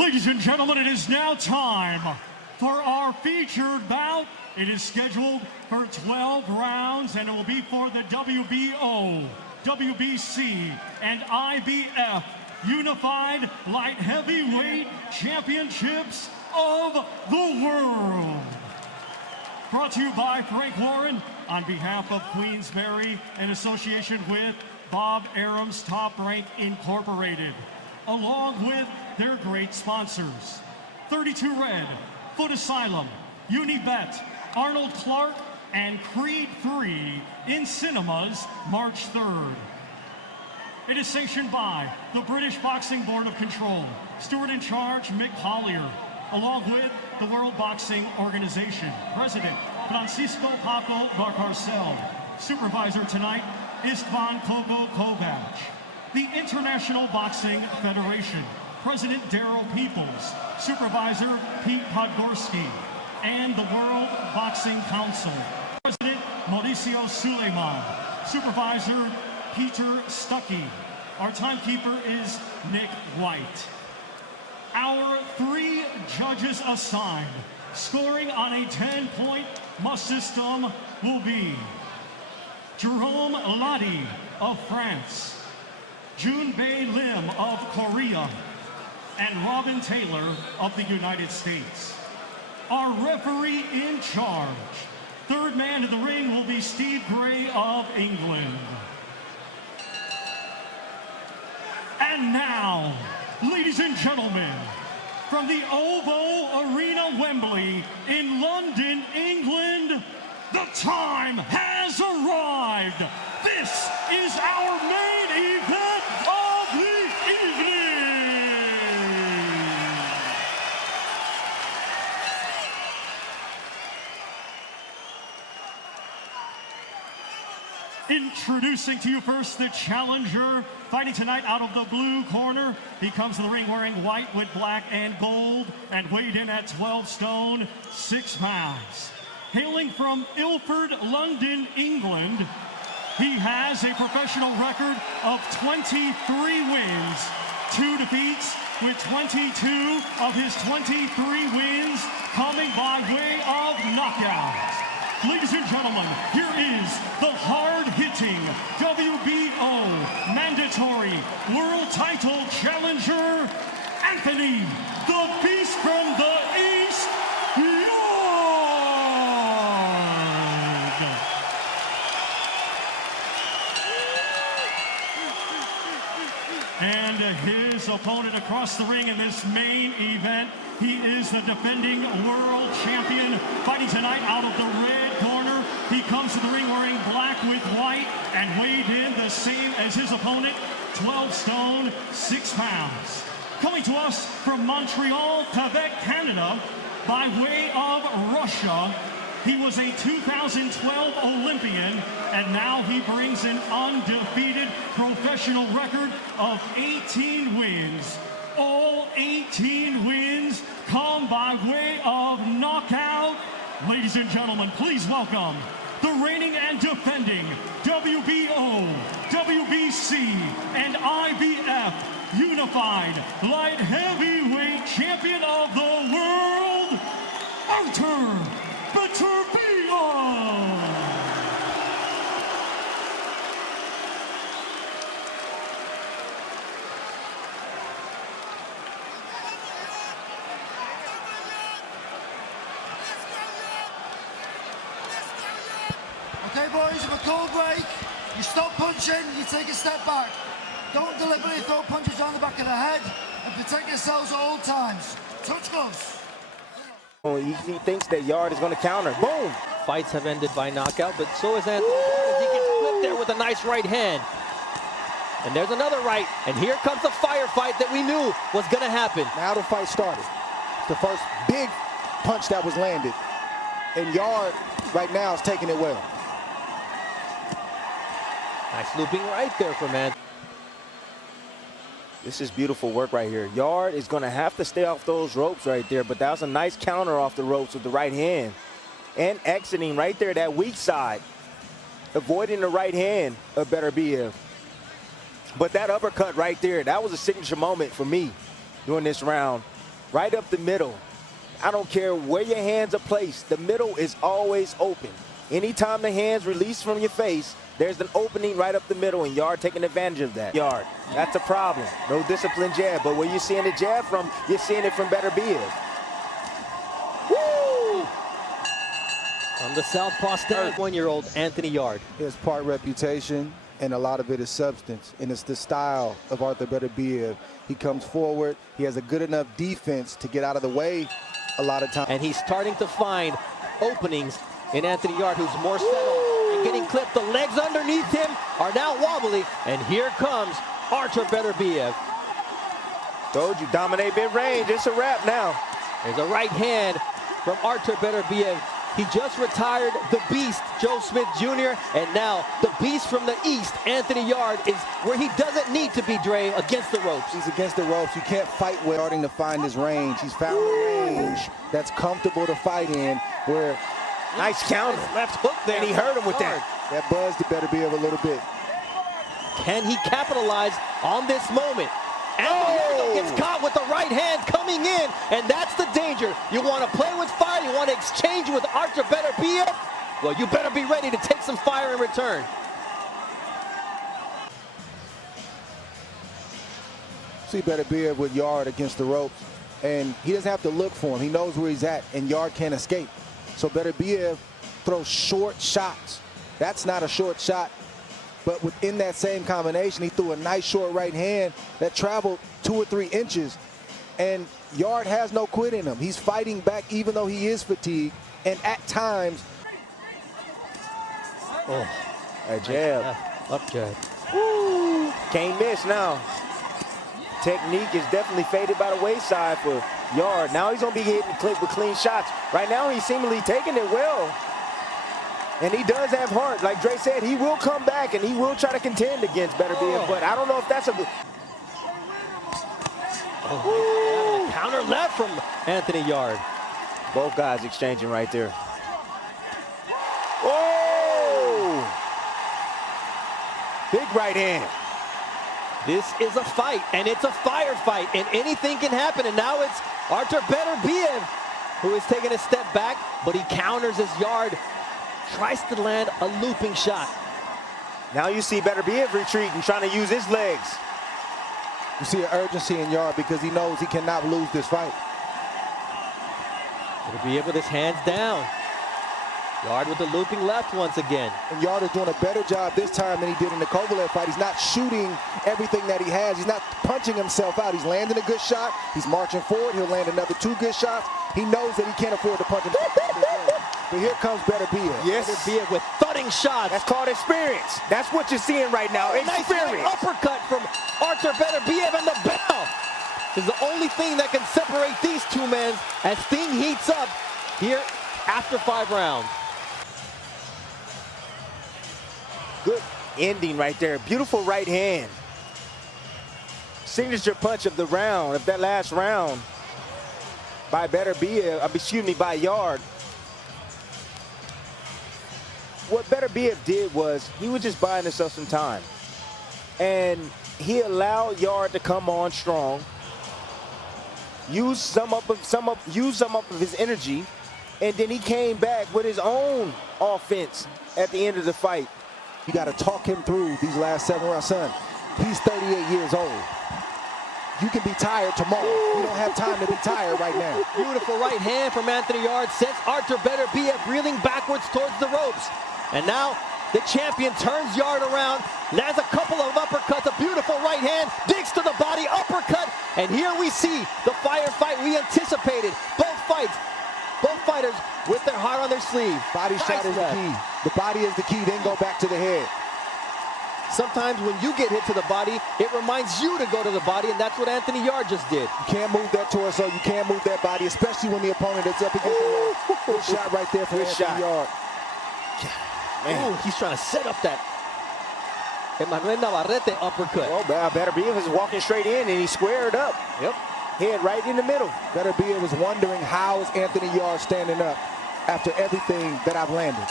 Ladies and gentlemen, it is now time for our featured bout. It is scheduled for 12 rounds, and it will be for the WBO, WBC, and IBF Unified Light Heavyweight Championships of the World. Brought to you by Frank Warren on behalf of Queensberry in association with Bob Arum's Top Rank Incorporated, along with their great sponsors: 32 Red, Foot Asylum, Unibet, Arnold Clark, and Creed 3 in cinemas March 3rd. It is sanctioned by the British Boxing Board of Control, Steward in Charge Mick Hollier, along with the World Boxing Organization, President Francisco Paco Valcarcel. Supervisor tonight, Istvan Koko Kovac. The International Boxing Federation, President Daryl Peoples, Supervisor Pete Podgorski, and the World Boxing Council, President Mauricio Suleiman, Supervisor Peter Stuckey. Our timekeeper is Nick White. Our 3 judges assigned, scoring on a 10-point must system, will be Jerome Ladi of France, Junbei Lim of Korea, and Robin Taylor of the United States. Our referee in charge, third man in the ring, will be Steve Gray of England. And now, ladies and gentlemen, from the OVO Arena, Wembley, in London, England, the time has arrived. This is our main event of the evening. Introducing to you first the challenger, fighting tonight out of the blue corner. He comes to the ring wearing white with black and gold and weighed in at 12 stone, 6 pounds. Hailing from Ilford, London, England, he has a professional record of 23 wins, 2 defeats, with 22 of his 23 wins coming by way of knockout. Ladies and gentlemen, here is the hard-hitting WBO mandatory world title challenger, Anthony the Beast from the East, Yarde. And his opponent across the ring in this main event, he is the defending world champion, fighting tonight out of the red corner. He comes to the ring wearing black with white and weighed in the same as his opponent, 12 stone, 6 pounds. Coming to us from Montreal, Quebec, Canada, by way of Russia, he was a 2012 Olympian, and now he brings an undefeated professional record of 18 wins. All 18 wins come by way of knockout. Ladies and gentlemen, please welcome the reigning and defending WBO, WBC, and IBF Unified Light Heavyweight Champion of the World, Artur Beterbiev. Okay, boys, if a cold break, you stop punching, you take a step back. Don't deliberately throw punches on the back of the head, and protect yourselves at all times. Touch gloves. He thinks that Yarde is going to counter. Boom! Fights have ended by knockout, but so is Anthony. He gets flipped there with a nice right hand. And there's another right, and here comes the firefight that we knew was going to happen. Now the fight started. The first big punch that was landed. And Yarde right now is taking it well. Nice looping right there from Anthony. This is beautiful work right here. Yarde is going to have to stay off those ropes right there, but that was a nice counter off the ropes with the right hand. And exiting right there, that weak side. Avoiding the right hand of Beterbiev. But that uppercut right there, that was a signature moment for me during this round. right up the middle. I don't care where your hands are placed. The middle is always open. Anytime the hands release from your face, there's an opening right up the middle, and Yarde taking advantage of that. Yarde, that's a problem. No disciplined jab, but where you're seeing the jab from, you're seeing it from Beterbiev. Woo! From the southpaw stand, 1-year-old Anthony Yarde. It's part reputation, and a lot of it is substance, and it's the style of Artur Beterbiev. He comes forward. He has a good enough defense to get out of the way a lot of times. And he's starting to find openings in Anthony Yarde, who's more settled and getting clipped. The legs underneath him are now wobbly, and here comes Artur Beterbiev. Told you, dominate mid-range. It's a wrap now. There's a right hand from Artur Beterbiev. He just retired the Beast, Joe Smith Jr., and now the Beast from the East, Anthony Yarde, is where he doesn't need to be, Dre, against the ropes. He's against the ropes. You can't fight with starting to find his range. He's found a range that's comfortable to fight in, where nice counter. Left hook there. And he hurt him with that. That buzzed the Beterbiev a little bit. Can he capitalize on this moment? And gets caught with the right hand coming in, and that's the danger. You want to play with fire, you want to exchange with Artur Beterbiev? Well, you better be ready to take some fire in return. See Beterbiev with Yarde against the ropes, and he doesn't have to look for him. He knows where he's at, and Yarde can't escape. So Beterbiev throws short shots. That's not a short shot. But within that same combination, he threw a nice short right hand that traveled 2 or 3 inches. And Yarde has no quit in him. He's fighting back even though he is fatigued. And at times... Oh, a jab. Up jab. Woo! Can't miss now. Technique is definitely faded by the wayside for Yarde. Now he's going to be hitting clip with clean shots. Right now he's seemingly taking it well. And he does have heart. Like Dre said, he will come back and he will try to contend against Beterbiev, but I don't know if that's a... Counter left from Anthony Yarde. Both guys exchanging right there. Oh! Big right hand. This is a fight, and it's a firefight, and anything can happen. And now it's Artur Beterbiev who is taking a step back, but he counters as Yarde tries to land a looping shot. Now you see Beterbiev retreating, trying to use his legs. You see an urgency in Yarde because he knows he cannot lose this fight. Beterbiev with his hands down. Yarde with the looping left once again. And Yarde is doing a better job this time than he did in the Kovalev fight. He's not shooting everything that he has. He's not punching himself out. He's landing a good shot. He's marching forward. He'll land another 2 good shots. He knows that he can't afford to punch himself out this way. But here comes Beterbiev. Yes. Beterbiev with thudding shots. That's called experience. That's what you're seeing right now. Nice Experience. right uppercut from Artur Beterbiev, and the bell is the only thing that can separate these two men as thing heats up here after 5 rounds. Good ending right there. Beautiful right hand. Signature punch of the round, of that last round by Beterbiev, excuse me, by Yarde. What Beterbiev did was he was just buying himself some time. And he allowed Yarde to come on strong, use some up of his energy, and then he came back with his own offense at the end of the fight. You got to talk him through these last 7 rounds. Son, he's 38 years old. You can be tired tomorrow. You don't have time to be tired right now. Beautiful right hand from Anthony Yarde sends Artur Beterbiev reeling backwards towards the ropes. And now the champion turns Yarde around, lands a couple of uppercuts, a beautiful right hand, digs to the body, uppercut, and here we see the firefight we anticipated. Both fighters with their heart on their sleeve. Body shot is the key. The body is the key, then go back to the head. Sometimes when you get hit to the body, it reminds you to go to the body, and that's what Anthony Yarde just did. You can't move that torso, you can't move that body, especially when the opponent is up against the wall. Good shot right there for Anthony Yarde. Man. Ooh, he's trying to set up that Emmanuel Navarrete uppercut. Well, Beterbiev is walking straight in, and he squared up. Yep. Head right in the middle. Beterbiev is wondering how is Anthony Yarde standing up after everything that I've landed.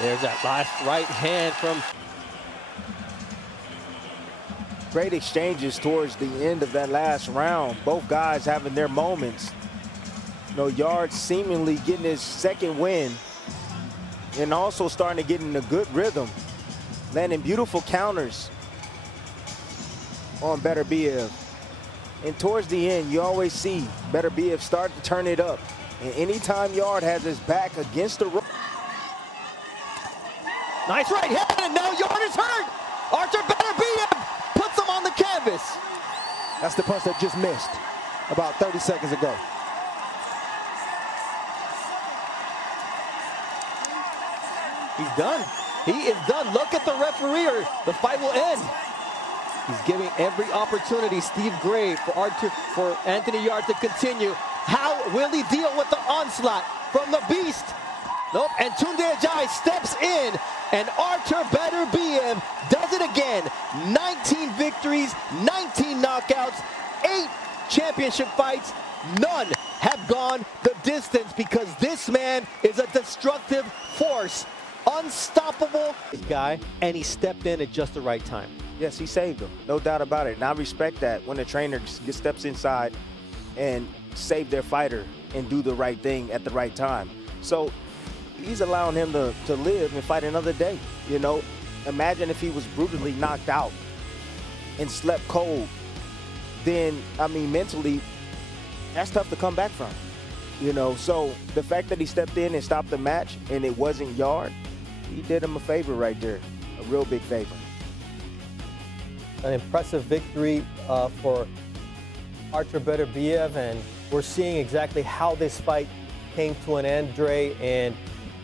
There's that last right hand from Great exchanges towards the end of that last round. Both guys having their moments. You know, Yarde seemingly getting his second win and also starting to get in a good rhythm, landing beautiful counters on Beterbiev. And towards the end, you always see Beterbiev start to turn it up. And anytime Yarde has his back against the rope. Nice right hand, and now Yarde is hurt. Artur Beterbiev puts him on the canvas. That's the punch that just missed about 30 seconds ago. He's done. He is done. Look at the referee, or the fight will end. He's giving every opportunity, Steve Gray, for Anthony Yarde to continue. How will he deal with the onslaught from the beast? Nope, and Tunde Ajayi steps in, and Artur Beterbiev does it again. 19 victories, 19 knockouts, 8 championship fights. None have gone the distance because this man is a destructive force. Unstoppable guy, and he stepped in at just the right time. Yes, he saved him, no doubt about it. And I respect that when the trainer steps inside and save their fighter and do the right thing at the right time. So he's allowing him to live and fight another day. You know, imagine if he was brutally knocked out and slept cold. Then, I mean, mentally, that's tough to come back from. You know, so the fact that he stepped in and stopped the match and it wasn't Yarde, he did him a favor right there, a real big favor. An impressive victory for Artur Beterbiev, and we're seeing exactly how this fight came to an end, Dre, and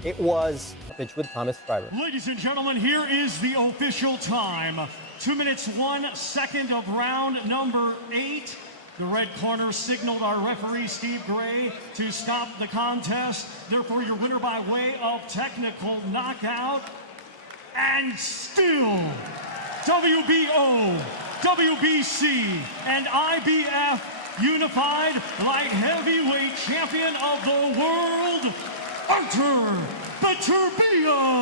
it was a pitch with Thomas Schreiber. Ladies and gentlemen, here is the official time. 2 minutes, 1 second of round number 8. The red corner signaled our referee, Steve Gray, to stop the contest. Therefore, your winner by way of technical knockout. And still, WBO, WBC, and IBF unified light heavyweight champion of the world, Artur Beterbiev.